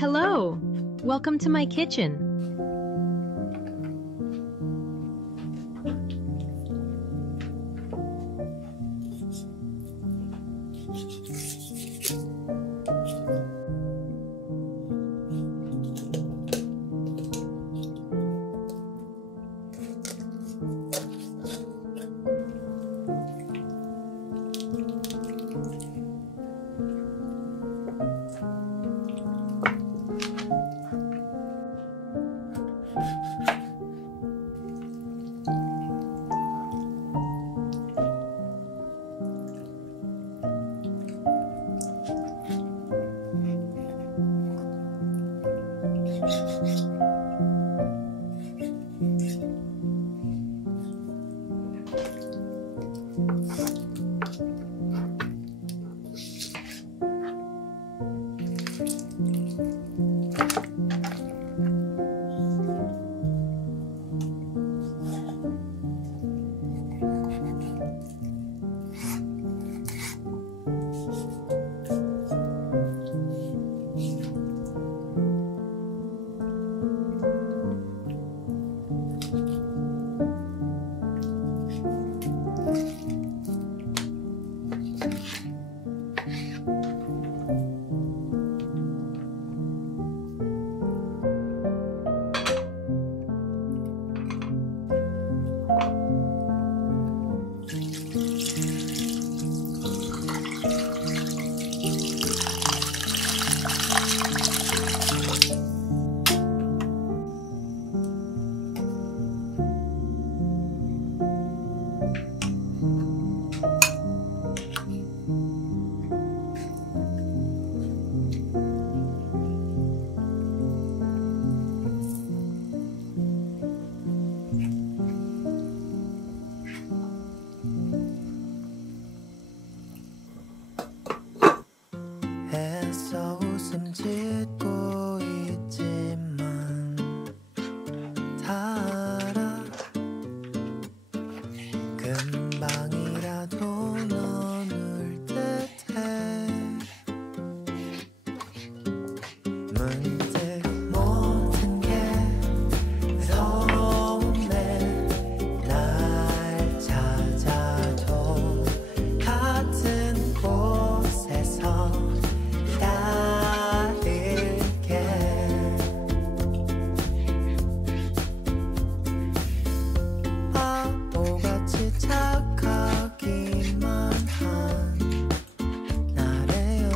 Hello! Welcome to my kitchen. 애써 웃음 짓고 있지만 다 알아 금방이라도 넌 울 듯해 문득 모든 게 서운해 날 찾아도 같은 곳에서 바보같이 착하기만 한 나래요.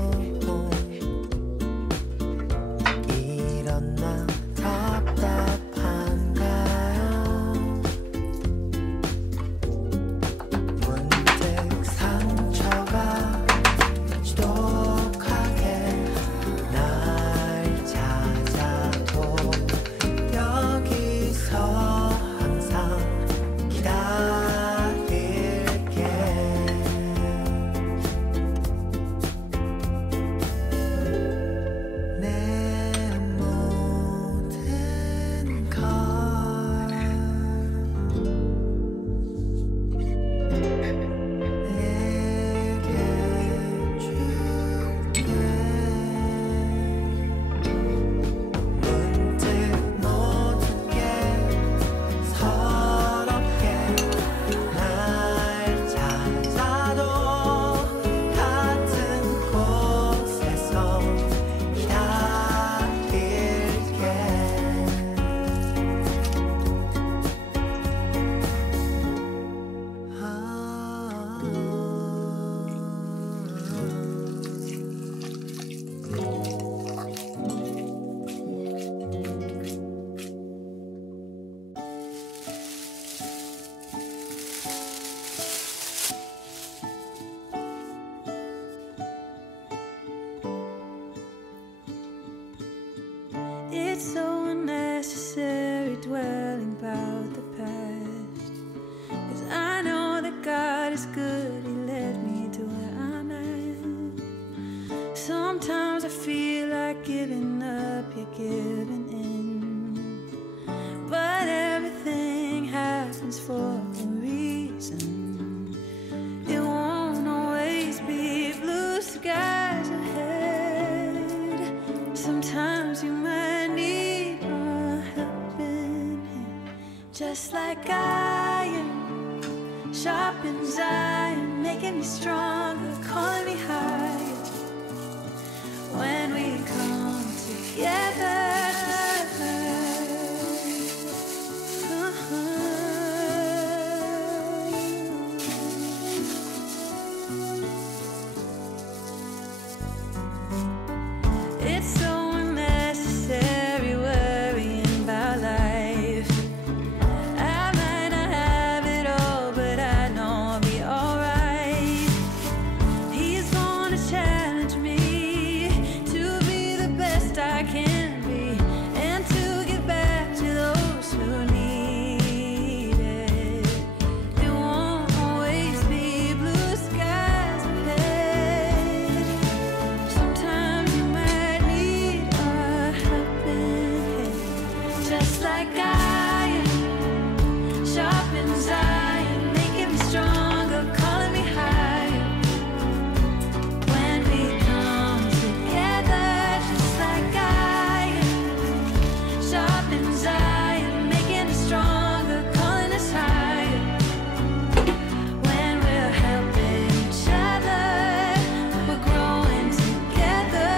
Just like iron, sharpens iron, making me stronger, calling me higher. When we come together, it's so unnecessary worrying about life. I might not have it all, but I know I'll be alright. He's gonna challenge me to be the best I can be, and to give back to those who need it. It won't always be blue skies ahead. Sometimes you might need a helping hand. Just like iron, sharpens iron, making me stronger, calling me higher. When we come together, just like iron, sharpens iron, making us stronger, calling us higher. When we're helping each other, we're growing together.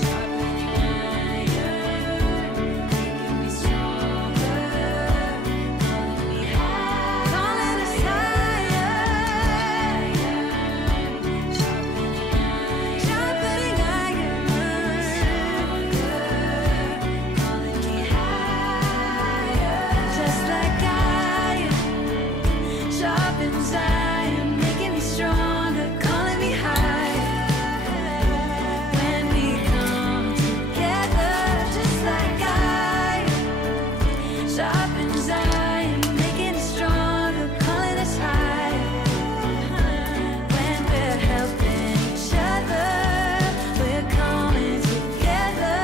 Sharpening iron, making me stronger, calling me higher, calling us higher. Sharpening iron, calling me higher. Just like iron, sharpens iron, making me stronger, calling me higher. When we come together, just like iron, sharpens iron, making us stronger, calling us higher. When we're helping each other, we're coming together.